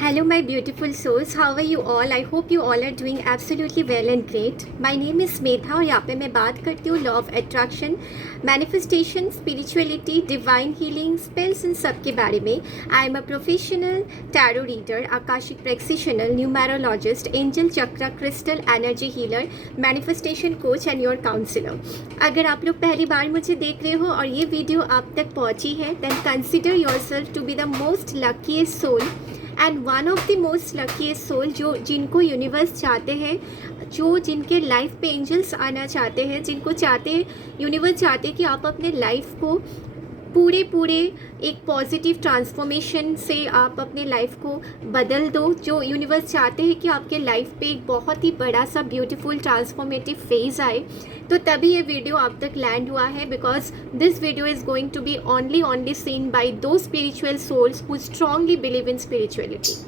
Hello, my beautiful souls. How are you all? I hope you all are doing absolutely well and great. My name is Medha और यहाँ पे मैं बात करती हूँ law of attraction, manifestation, spirituality, divine healing, spells इन सब के बारे में. I am a professional tarot reader, Akashic practitioner, numerologist, angel chakra, crystal energy healer, manifestation coach and your counsellor. अगर आप लोग पहली बार मुझे देख रहे हो और ये वीडियो आप तक पहुँची है, then consider yourself to be the most luckiest soul and one of the most luckiest soul जो जिनको यूनिवर्स चाहते हैं, जो जिनके लाइफ पे एंजल्स आना चाहते हैं, जिनको चाहते हैं यूनिवर्स चाहते हैं कि आप अपने लाइफ को पूरे एक पॉजिटिव ट्रांसफॉर्मेशन से आप अपने लाइफ को बदल दो, जो यूनिवर्स चाहते हैं कि आपके लाइफ पे एक बहुत ही बड़ा सा ब्यूटीफुल ट्रांसफॉर्मेटिव फेज़ आए. तो तभी ये वीडियो आप तक लैंड हुआ है, because this video is going to be only seen by those spiritual souls who strongly believe in spirituality.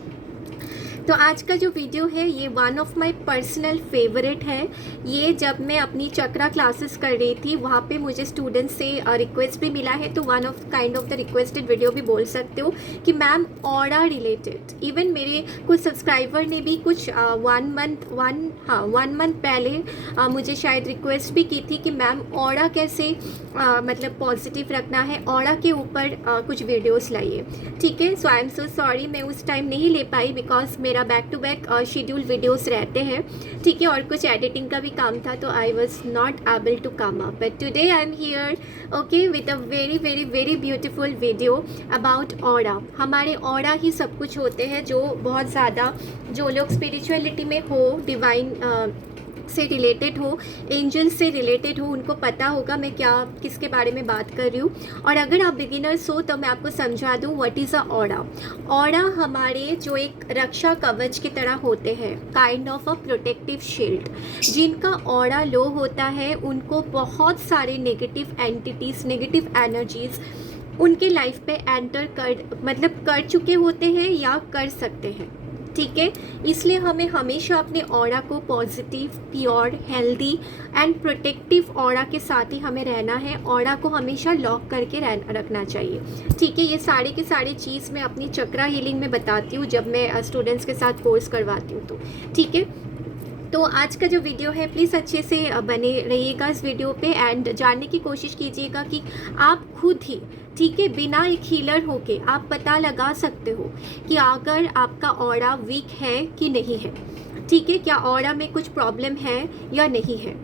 तो आज का जो वीडियो है ये one of my personal favourite है. ये जब मैं अपनी चक्रा क्लासेस कर रही थी वहाँ पे मुझे स्टूडेंट्स से रिक्वेस्ट भी मिला है, तो one of kind of the requested video भी बोल सकते हो कि मैम ऑरा रिलेटेड. इवन मेरे कुछ सब्सक्राइबर ने भी कुछ वन मंथ पहले मुझे शायद रिक्वेस्ट भी की थी कि मैम ऑरा कैसे मतलब पॉजिटिव रखना है, ऑरा के ऊपर कुछ वीडियोस लाइए. ठीक है, सो आई एम सो सॉरी, मैं उस टाइम नहीं ले पाई बिकॉज मेरा back to back schedule videos रहते हैं. ठीक है, और कुछ एडिटिंग का भी काम था, तो I was not able to come up. But today I am here okay with a very beautiful video about aura. हमारे ऑरा ही सब कुछ होते हैं. जो बहुत ज़्यादा जो लोग स्पिरिचुअलिटी में हो, डिवाइन से रिलेटेड हो, एंजल से रिलेटेड हो, उनको पता होगा मैं क्या किसके बारे में बात कर रही हूँ. और अगर आप बिगिनर्स हो तो मैं आपको समझा दूँ what is a aura. Aura हमारे जो एक रक्षा कवच की तरह होते हैं, kind of a protective shield. जिनका ऑरा लो होता है उनको बहुत सारे नेगेटिव एंटिटीज़, नेगेटिव एनर्जीज़ उनके लाइफ पे एंटर कर चुके होते हैं या कर सकते हैं. ठीक है, इसलिए हमें हमेशा अपने ऑरा को positive, pure, healthy and protective aura के साथ ही हमें रहना है. ऑरा को हमेशा लॉक करके रखना चाहिए. ठीक है, ये सारे के सारे चीज़ मैं अपनी चक्रा हीलिंग में बताती हूँ जब मैं स्टूडेंट्स के साथ कोर्स करवाती हूँ. तो ठीक है, तो आज का जो वीडियो है प्लीज़ अच्छे से बने रहिएगा इस वीडियो पे एंड जानने की कोशिश कीजिएगा कि आप खुद ही, ठीक है, बिना एक हीलर होके आप पता लगा सकते हो कि अगर आपका ऑरा वीक है कि नहीं है. ठीक है, क्या ऑरा में कुछ प्रॉब्लम है या नहीं है.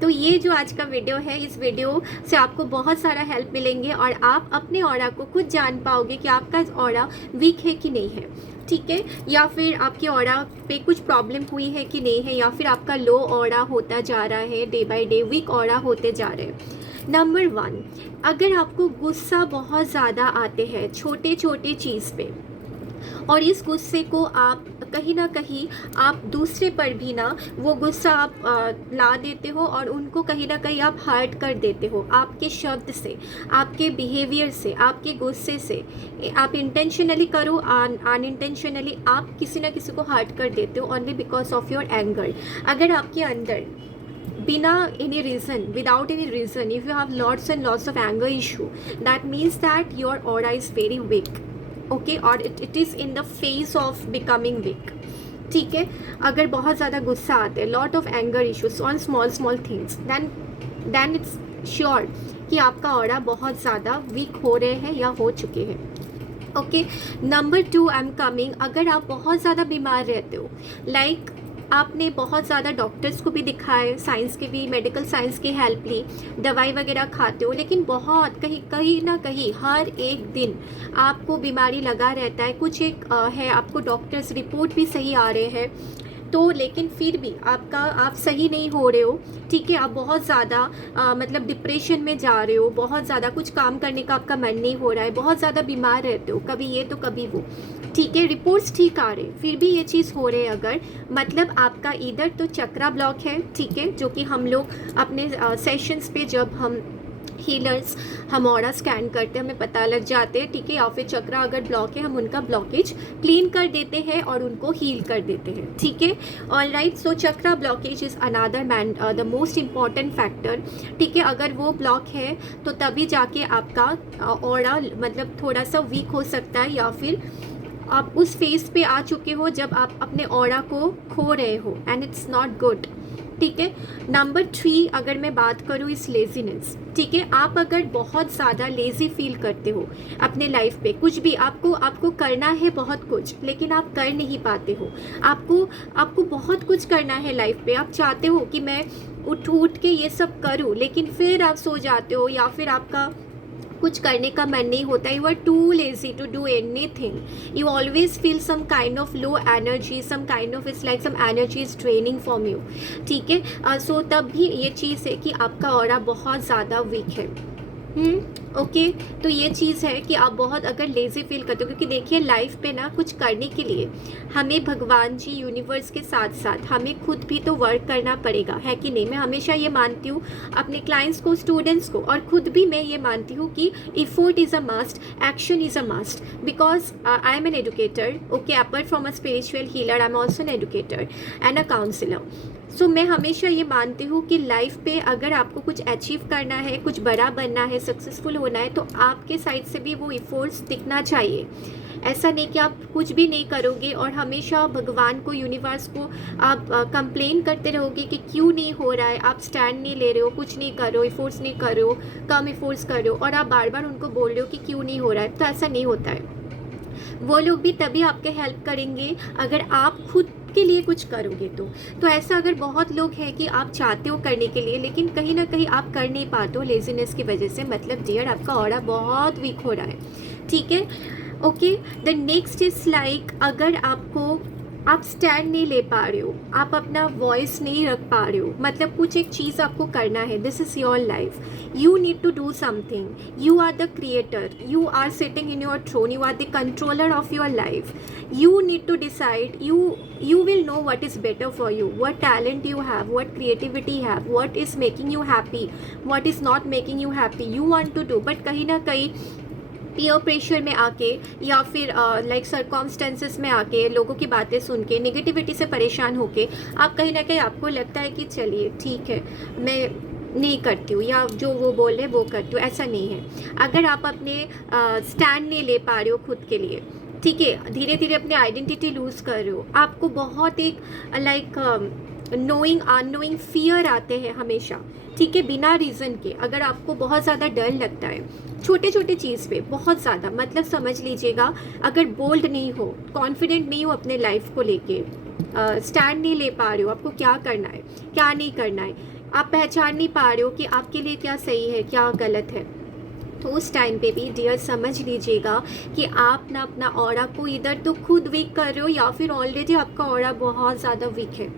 तो ये जो आज का वीडियो है, इस वीडियो से आपको बहुत सारा हेल्प मिलेंगे और आप अपने ऑरा को खुद जान पाओगे कि आपका ऑरा वीक है कि नहीं है. ठीक है, या फिर आपके ऑरा पे कुछ प्रॉब्लम हुई है कि नहीं है, या फिर आपका लो ऑरा होता जा रहा है, day by day weak aura होते जा रहे हैं. नंबर 1, अगर आपको गुस्सा बहुत ज़्यादा आते हैं छोटे चीज़ पे, और इस गुस्से को आप कहीं ना कहीं आप दूसरे पर भी ना वो गुस्सा आप ला देते हो और उनको कहीं ना कहीं आप हर्ट कर देते हो आपके शब्द से, आपके बिहेवियर से, आपके गुस्से से. आप इंटेंशनली करो, अनइंटेंशनली आप किसी ना किसी को हर्ट कर देते हो only because of your anger. अगर आपके अंदर बिना any reason, without any reason, if you have lots and lots of anger issue, that means that your aura is very weak. Okay, or it is in the phase of becoming weak. ठीक है, अगर बहुत ज़्यादा गुस्सा आता है, lot of anger issues on small things, then it's sure कि आपका ऑरा बहुत ज़्यादा वीक हो रहे हैं या हो चुके हैं. Okay, number 2 I am coming. अगर आप बहुत ज़्यादा बीमार रहते हो, लाइक आपने बहुत ज़्यादा डॉक्टर्स को भी दिखाए, साइंस के भी, मेडिकल साइंस की हेल्प ली, दवाई वगैरह खाते हो, लेकिन बहुत कहीं ना कहीं हर एक दिन आपको बीमारी लगा रहता है, कुछ एक है, आपको डॉक्टर्स रिपोर्ट भी सही आ रहे हैं, तो लेकिन फिर भी आप सही नहीं हो रहे हो. ठीक है, आप बहुत ज़्यादा मतलब डिप्रेशन में जा रहे हो, बहुत ज़्यादा कुछ काम करने का आपका मन नहीं हो रहा है, बहुत ज़्यादा बीमार रहते हो, कभी ये तो कभी वो. ठीक है, रिपोर्ट्स ठीक आ रहे, फिर भी ये चीज़ हो रहे अगर, मतलब आपका इधर तो चक्रा ब्लॉक है. ठीक है, जो कि हम लोग अपने सेशंस पे जब हम हीलर्स हम ऑरा स्कैन करते हैं हमें पता लग जाते हैं. ठीक है, या फिर चक्रा अगर ब्लॉक है हम उनका ब्लॉकेज क्लीन कर देते हैं और उनको हील कर देते हैं. ठीक है, all right. So chakra blockage is another the most important factor. ठीक है, अगर वो ब्लॉक है तो तभी जाके आपका ऑरा मतलब थोड़ा सा वीक हो सकता है या फिर आप उस फेज पे आ चुके हो जब आप अपने ऑरा को खो रहे हो, एंड इट्स नॉट गुड। ठीक है। नंबर 3 अगर मैं बात करूँ इस लेजीनेस, ठीक है, आप अगर बहुत ज़्यादा लेजी फील करते हो अपने लाइफ पे, कुछ भी आपको करना है बहुत कुछ, लेकिन आप कर नहीं पाते हो। आपको बहुत कुछ करना है लाइफ पे, आप चाहते हो कि मैं उठ के ये सब करूँ, लेकिन फिर आप सो जाते हो या फिर आपका कुछ करने का मन नहीं होता, you are too lazy to do anything, you always feel some kind of low energy, some kind of it's like some energy is draining from you. ठीक है। सो तब भी ये चीज़ है कि आपका ऑरा बहुत ज़्यादा वीक है। ओके। तो ये चीज़ है कि आप बहुत अगर लेज़ी फील करते हो, क्योंकि देखिए लाइफ पे ना कुछ करने के लिए हमें भगवान जी, यूनिवर्स के साथ साथ हमें खुद भी तो वर्क करना पड़ेगा, है कि नहीं। मैं हमेशा ये मानती हूँ अपने क्लाइंट्स को, स्टूडेंट्स को, और खुद भी मैं ये मानती हूँ कि effort is a must, action is a must, because I am an educator. Okay, apart from a spiritual healer, I am also an educator and a counsellor. So मैं हमेशा ये मानती हूँ कि लाइफ पे अगर आपको कुछ अचीव करना है, कुछ बड़ा बनना है, सक्सेसफुल होना है, तो आपके साइड से भी वो इफोर्ट्स दिखना चाहिए। ऐसा नहीं कि आप कुछ भी नहीं करोगे और हमेशा भगवान को, यूनिवर्स को आप कंप्लेन करते रहोगे कि क्यों नहीं हो रहा है, आप स्टैंड नहीं ले रहे हो, कुछ नहीं कर रहे हो, इफोर्ट्स नहीं कर रहे हो, कम इफोर्ट्स कर रहे हो, और आप बार बार उनको बोल रहे हो कि क्यों नहीं हो रहा है। तो ऐसा नहीं होता है। वो लोग भी तभी आपके हेल्प करेंगे अगर आप खुद के लिए कुछ करोगे तो ऐसा अगर बहुत लोग हैं कि आप चाहते हो करने के लिए, लेकिन कहीं ना कहीं आप कर नहीं पाते हो लेजीनेस की वजह से, मतलब डियर आपका ऑरा बहुत वीक हो रहा है। ठीक है। Okay. The next is like अगर आप स्टैंड नहीं ले पा रहे हो, आप अपना वॉइस नहीं रख पा रहे हो, मतलब कुछ एक चीज़ आपको करना है, this is your life, you need to do something, you are the creator, you are sitting in your throne, you are the controller of your life, you need to decide, you will know what is better for you, what talent you have, what creativity you have, what is making you happy, what is not making you happy, you want to do, but कहीं ना कहीं peer pressure में आके या फिर like circumstances में आके, लोगों की बातें सुन के, नेगेटिविटी से परेशान होके आप कहीं ना कहीं आपको लगता है कि चलिए ठीक है मैं नहीं करती हूँ, या जो वो बोल रहे वो करती हूँ। ऐसा नहीं है। अगर आप अपने स्टैंड नहीं ले पा रहे हो खुद के लिए, ठीक है, धीरे धीरे अपनी आइडेंटिटी लूज़ कर रहे हो, आपको बहुत एक लाइक नोइंग अननोइंग फियर आते हैं हमेशा, ठीक है, बिना रीज़न के। अगर आपको बहुत ज़्यादा डर लगता है छोटे छोटे चीज़ पे बहुत ज़्यादा, मतलब समझ लीजिएगा, अगर बोल्ड नहीं हो, कॉन्फिडेंट नहीं हो अपने लाइफ को लेके, स्टैंड नहीं ले पा रहे हो, आपको क्या करना है क्या नहीं करना है, आप पहचान नहीं पा रहे हो कि आपके लिए क्या सही है क्या गलत है, तो उस टाइम पे भी डियर समझ लीजिएगा कि आप ना अपना ऑरा को इधर तो खुद वीक कर रहे हो, या फिर ऑलरेडी आपका ऑरा बहुत ज़्यादा वीक है।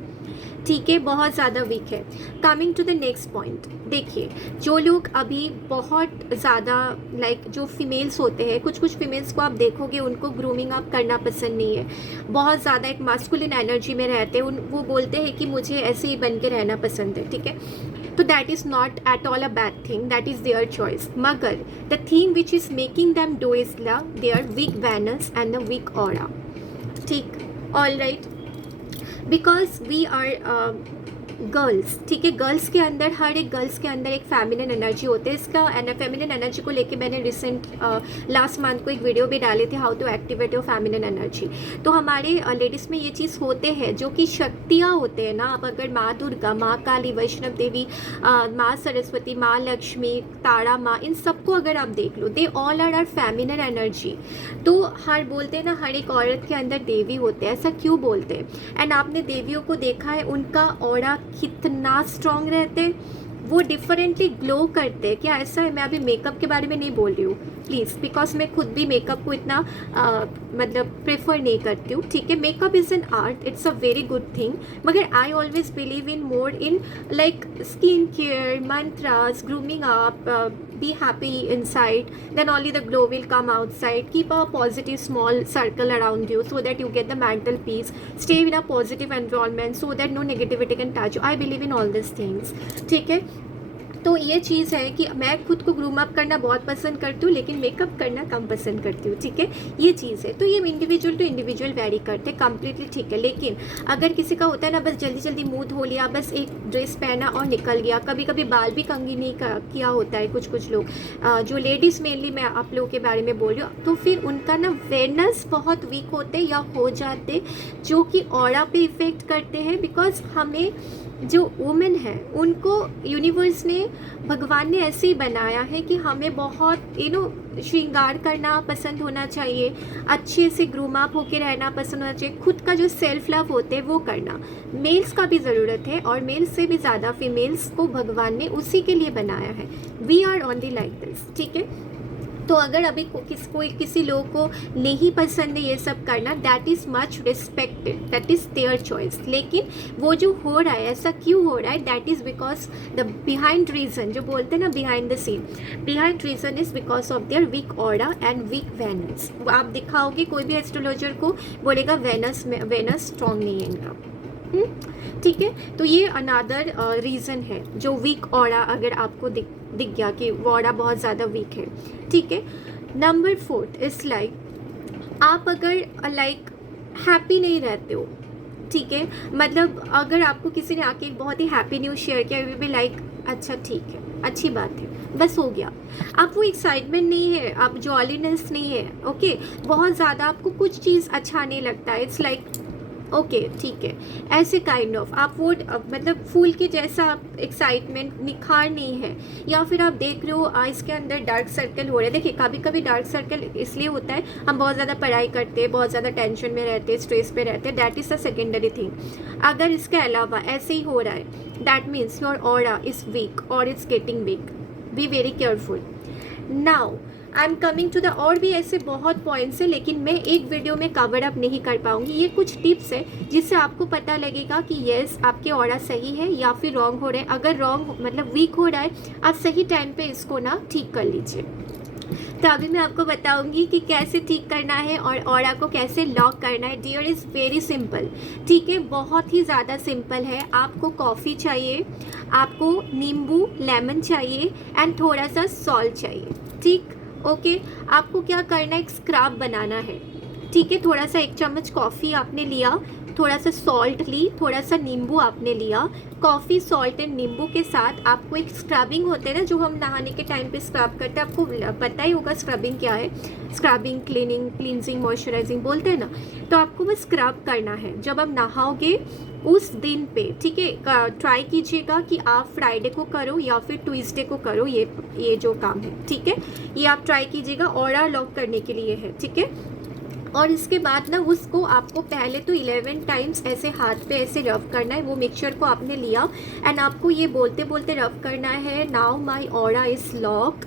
ठीक है, बहुत ज़्यादा वीक है। Coming to the next point, देखिए जो लोग अभी बहुत ज़्यादा लाइक जो फीमेल्स होते हैं, कुछ फीमेल्स को आप देखोगे उनको ग्रूमिंग आप करना पसंद नहीं है, बहुत ज़्यादा एक मास्कुलिन एनर्जी में रहते हैं, वो बोलते हैं कि मुझे ऐसे ही बन के रहना पसंद है। ठीक है, तो that is not at all a bad thing, that is their choice, मगर the thing which is making them do is their weak veins and the weak aura. ठीक, all right, because we are girls, ठीक है, girls के अंदर, हर एक girls के अंदर एक फेमिनिन एनर्जी होती है। इसका फेमिनिन एनर्जी को लेके मैंने रिसेंट लास्ट मंथ को एक वीडियो भी डाले थे, how to activate your feminine energy. तो हमारे लेडीज़ में ये चीज़ होते हैं जो कि शक्तियाँ होते हैं ना। आप अगर माँ दुर्गा, माँ काली, वैष्णव देवी, माँ सरस्वती, माँ लक्ष्मी, तारा माँ, इन सबको अगर आप देख लो, they all are feminine energy. तो हर बोलते हैं ना, हर एक औरत के अंदर देवी होते हैं। ऐसा क्यों बोलते हैं? एंड आपने देवियों को देखा है, उनका ऑरा कितना स्ट्रॉन्ग रहते, वो डिफरेंटली ग्लो करते हैं। क्या ऐसा है? मैं अभी मेकअप के बारे में नहीं बोल रही हूँ प्लीज़, बिकॉज मैं खुद भी मेकअप को इतना मतलब प्रेफर नहीं करती हूँ। ठीक है, makeup is an art, it's a very good thing, मगर I always believe in more in like skin care, mantras, grooming up, be happy inside, then only the glow will come outside. Keep a positive small circle around you so that you get the mental peace. Stay in a positive environment so that no negativity can touch you. I believe in all these things. ठीक है, तो ये चीज़ है कि मैं खुद को groom up करना बहुत पसंद करती हूँ, लेकिन मेकअप करना कम पसंद करती हूँ, ठीक है, ये चीज़ है। तो ये इंडिविजुअल टू इंडिविजुअल वेरी करते हैं, कम्प्लीटली ठीक है। लेकिन अगर किसी का होता है ना, बस जल्दी जल्दी मुँह धो लिया, बस एक ड्रेस पहना और निकल गया, कभी कभी बाल भी कंघी नहीं किया होता है कुछ लोग, जो लेडीज़ मेनली मैं आप लोगों के बारे में बोल रही हूँ, तो फिर उनका ना वेनस बहुत वीक होते या हो जाते, जो कि ऑरा पे इफ़ेक्ट करते हैं। बिकॉज हमें जो वुमेन है उनको यूनिवर्स ने, भगवान ने ऐसे ही बनाया है कि हमें बहुत श्रृंगार करना पसंद होना चाहिए, अच्छे से ग्रूम अप होके रहना पसंद होना चाहिए, खुद का जो सेल्फ लव होते हैं वो करना मेल्स का भी ज़रूरत है, और मेल्स से भी ज़्यादा फीमेल्स को भगवान ने उसी के लिए बनाया है। We are only like this, ठीक है। तो अगर अभी किसी लोगों को नहीं पसंद है ये सब करना, that is much respected, that is their choice. लेकिन वो जो हो रहा है, ऐसा क्यों हो रहा है, that is because the behind reason, जो बोलते हैं ना behind the scene, behind reason is because of their weak aura and weak Venus. आप दिखाओगे कोई भी एस्ट्रोलॉजर को, बोलेगा वेनस स्ट्रॉन्ग नहीं है इनका, ठीक है। तो ये अनदर रीज़न है, जो वीक ऑरा अगर आपको दिख गया कि वो ऑरा बहुत ज़्यादा वीक है, ठीक है। नंबर 4 इज़ लाइक, आप अगर लाइक हैप्पी नहीं रहते हो, ठीक है, मतलब अगर आपको किसी ने आके एक बहुत ही हैप्पी न्यूज़ शेयर किया, वी बी लाइक अच्छा ठीक है, अच्छी बात है, बस हो गया। आप वो एक्साइटमेंट नहीं है, आप जॉलीनेस नहीं है, ओके, बहुत ज़्यादा आपको कुछ चीज़ अच्छा नहीं लगता है, इट्स लाइक ओके ठीक है, ऐसे काइंड ऑफ आप वो मतलब फूल के जैसा एक्साइटमेंट, निखार नहीं है। या फिर आप देख रहे हो इसके अंदर डार्क सर्कल हो रहे हैं। देखिए कभी कभी डार्क सर्कल इसलिए होता है, हम बहुत ज़्यादा पढ़ाई करते हैं, बहुत ज़्यादा टेंशन में रहते हैं, स्ट्रेस पे रहते हैं, that is the secondary thing. अगर इसके अलावा ऐसे ही हो रहा है, that means your aura is weak और it's getting weak, be very careful. Now I am coming to the, और भी ऐसे बहुत पॉइंट्स हैं, लेकिन मैं एक वीडियो में कवर अप नहीं कर पाऊंगी। ये कुछ टिप्स है जिससे आपको पता लगेगा कि येस आपके ऑरा सही है या फिर रॉन्ग हो रहे हैं। अगर रॉन्ग मतलब वीक हो रहा है, आप सही टाइम पे इसको ना ठीक कर लीजिए। तो अभी मैं आपको बताऊंगी कि कैसे ठीक करना है और ऑरा को कैसे लॉक करना है। डियर इज़ वेरी सिंपल, ठीक है, बहुत ही ज़्यादा सिंपल है। आपको कॉफ़ी चाहिए, आपको नींबू लेमन चाहिए एंड थोड़ा सा सॉल्ट चाहिए, ठीक, ओके। आपको क्या करना है, एक स्क्रब बनाना है, ठीक है। थोड़ा सा 1 चम्मच कॉफ़ी आपने लिया, थोड़ा सा सॉल्ट ली, थोड़ा सा नींबू आपने लिया, कॉफ़ी सॉल्ट एंड नींबू के साथ आपको एक स्क्रबिंग होते हैं ना, जो हम नहाने के टाइम पे स्क्रब करते हैं, आपको पता ही होगा स्क्रबिंग क्या है, स्क्रबिंग, क्लीनिंग, क्लींजिंग, मॉइस्चराइजिंग बोलते हैं ना। तो आपको बस स्क्रब करना है जब आप नहाओगे उस दिन पे, ठीक है। ट्राई कीजिएगा कि आप फ्राइडे को करो या फिर ट्यूसडे को करो, ये जो काम है, ठीक है, ये आप ट्राई कीजिएगा, ऑरा लॉक करने के लिए है, ठीक है। और इसके बाद ना उसको आपको पहले तो 11 टाइम्स ऐसे हाथ पे ऐसे रब करना है। वो मिक्सचर को आपने लिया एंड आपको ये बोलते बोलते रब करना है, now my aura is lock,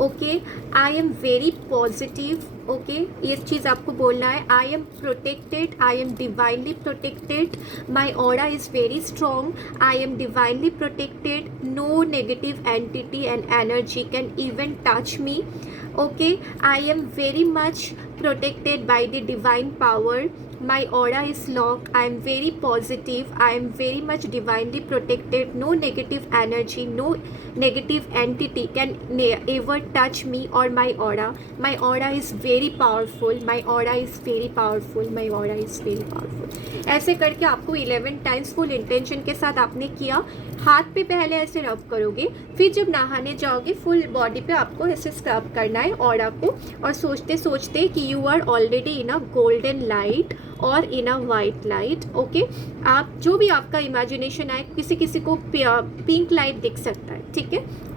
okay, I am very positive, okay, ये चीज़ आपको बोलना है। I am protected, I am divinely protected, my aura is very strong, I am divinely protected, no negative entity and energy can even touch me, okay, I am very much protected by the divine power, my aura is locked, I am very positive, I am very much divinely protected, no negative energy, no negative entity can ever touch me or my aura is very powerful, my aura is very powerful, my aura is very powerful। ऐसे करके आपको 11 times full intention के साथ आपने किया, हाथ पे पहले ऐसे रब करोगे, फिर जब नहाने जाओगे फुल बॉडी पे आपको ऐसे स्क्रब करना है ऑरा को, और सोचते सोचते कि you are already in a golden light और in a white light, okay. आप जो भी आपका इमेजिनेशन आए, किसी किसी को पिंक लाइट दिख सकता है, ठीक है।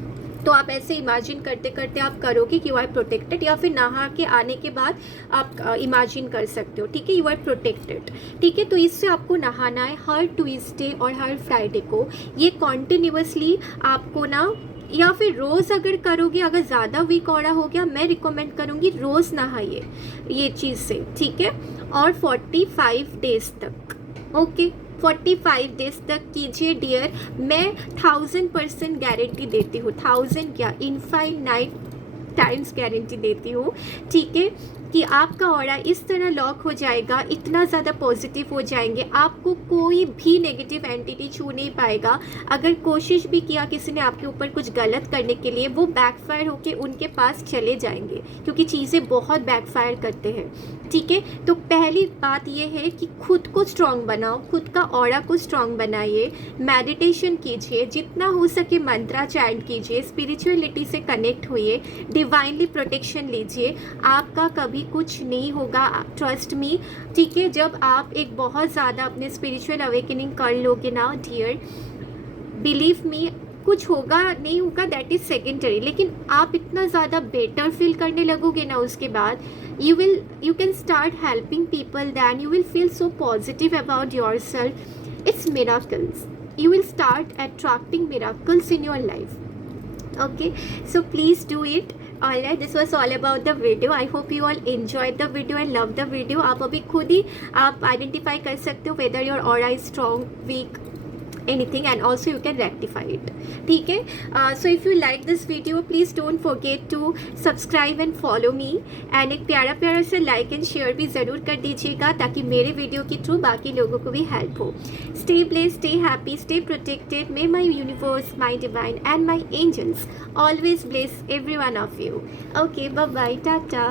तो आप ऐसे इमेजिन करते करते आप करोगे कि यू आर प्रोटेक्टेड, या फिर नहा के आने के बाद आप इमेजिन कर सकते हो, ठीक है, यू आर प्रोटेक्टेड, ठीक है। तो इससे आपको नहाना है हर ट्यूसडे और हर फ्राइडे को, ये कॉन्टिन्यूसली आपको ना, या फिर रोज़ अगर करोगे, अगर ज़्यादा वीक ऑरा हो गया, मैं रिकमेंड करूँगी रोज़ नहाइए ये चीज़ से, ठीक है, और 45 डेज तक, ओके, 45 डेज तक कीजिए डियर। मैं 1000% गारंटी देती हूँ, 1000 क्या, इनफाइनाइट टाइम्स गारंटी देती हूँ, ठीक है, कि आपका ऑरा इस तरह लॉक हो जाएगा, इतना ज़्यादा पॉजिटिव हो जाएंगे, आपको कोई भी नेगेटिव एंटिटी छू नहीं पाएगा। अगर कोशिश भी किया किसी ने आपके ऊपर कुछ गलत करने के लिए, वो बैकफायर होके उनके पास चले जाएंगे, क्योंकि चीज़ें बहुत बैकफायर करते हैं। ठीक है, तो पहली बात ये है कि खुद को स्ट्रॉन्ग बनाओ, खुद का ऑरा को स्ट्रॉन्ग बनाइए, मेडिटेशन कीजिए, जितना हो सके मंत्रा चैंट कीजिए, स्पिरिचुअलिटी से कनेक्ट होइए, डिवाइनली प्रोटेक्शन लीजिए। आपका कभी कुछ नहीं होगा, ट्रस्ट मी। ठीक है, जब आप एक बहुत ज़्यादा अपने स्पिरिचुअल अवेकनिंग कर लोगे ना डियर, बिलीव मी, कुछ होगा नहीं होगा दैट इज़ सेकेंडरी, लेकिन आप इतना ज़्यादा बेटर फील करने लगोगे ना, उसके बाद you can start helping people, then you will feel so positive about yourself. It's miracles. You will start attracting miracles in your life. Okay, so please do it. Alright, this was all about the video. I hope you all enjoyed the video and loved the video. आप अभी खुद ही आप identify कर सकते हो whether your aura is strong, weak, anything, and also you can rectify it. ठीक है, so if you like this video, please don't forget to subscribe and follow me, and एक प्यारा प्यारा से like and share भी ज़रूर कर दीजिएगा, ताकि मेरे वीडियो के थ्रू बाकी लोगों को भी हेल्प हो. Stay blessed, stay happy, stay protected. May my universe, my divine and my angels always bless every one of you. Okay, bye bye, tata.